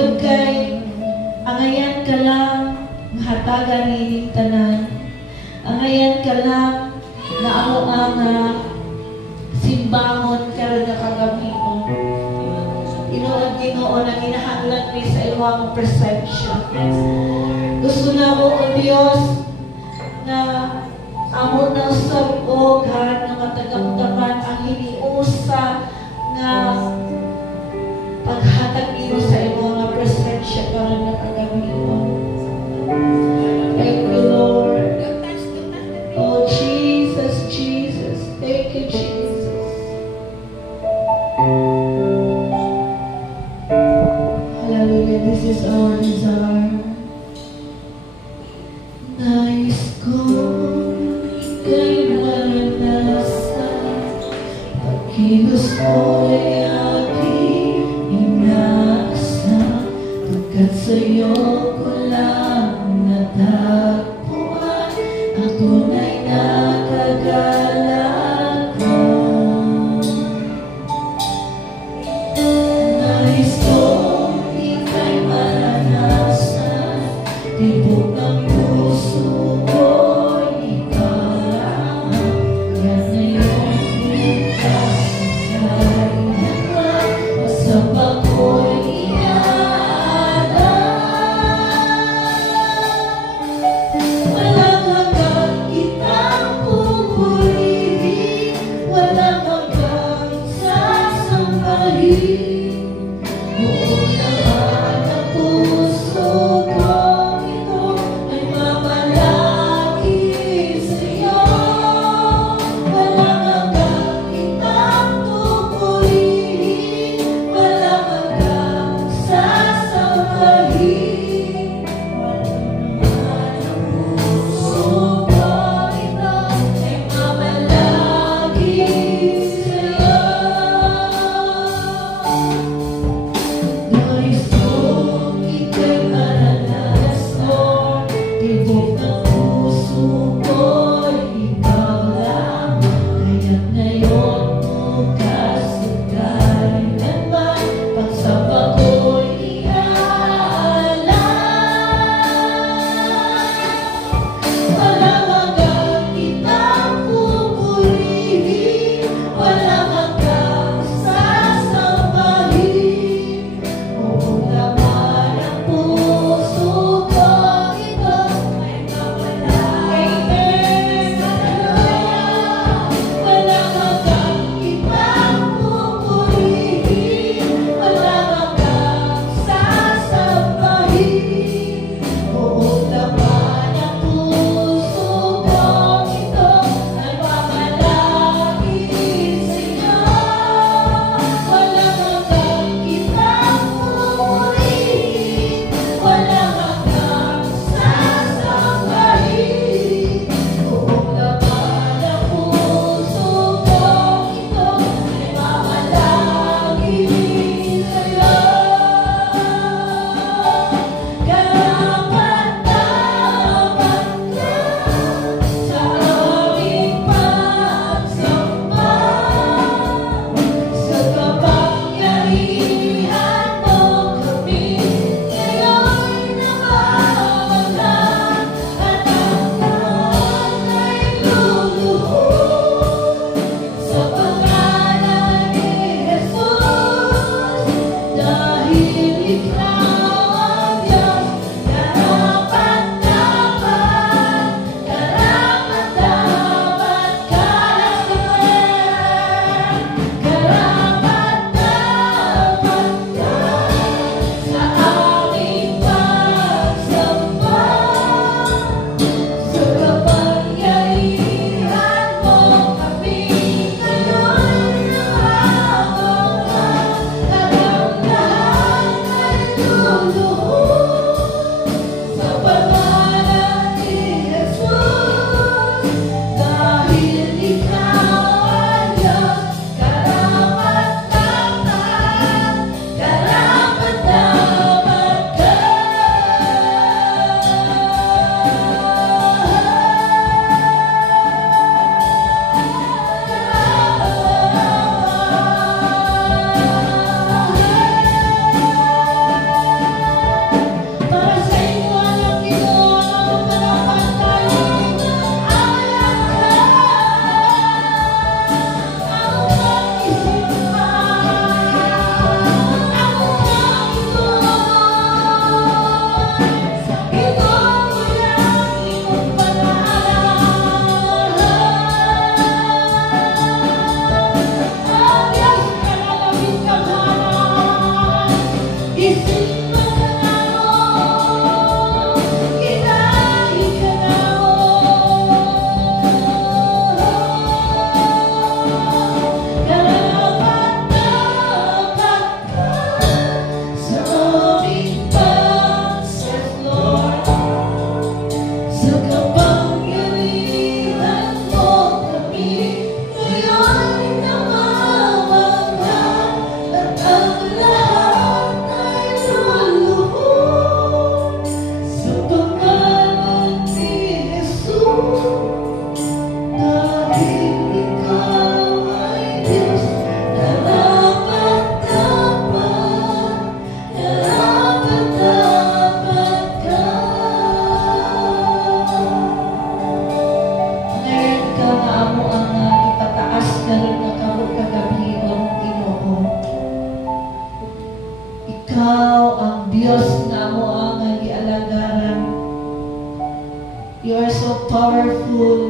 Tungod kay angayan ka lang hatagan ining tanan. Angayan ka lang na amo ang simbahon karon nga kagamiton. Tinuod Ginoo na kinahanglan ni sa imong perception. Gusto na mo o Dios na amo na sabog nga matagamdaman ang hiniusa nga paghatag nimo sa imong nga presensya karon nga kagamiton. Thank you, Lord. Oh, Jesus, Jesus. Thank you, Jesus. Hallelujah. This is our desire. Nais ko kay maranasan pagkilos ko'y aking inaasam pagkat sa'yo ko lang natagpuan ang tunay na kagalakan. Nais ko ika'y maranasan tibok ang puso ko'y ikaw yan ngayon bukas kay naman masabak ko'y walang hanggang kitang pupurihin, walang hanggang sasambahin. Noon naman ang puso kong ito ay mamalangin sa'yo. Walang hanggang kitang pupurihin, walang hanggang sasambahin. Dios na mo ang gialagaran. You are so powerful.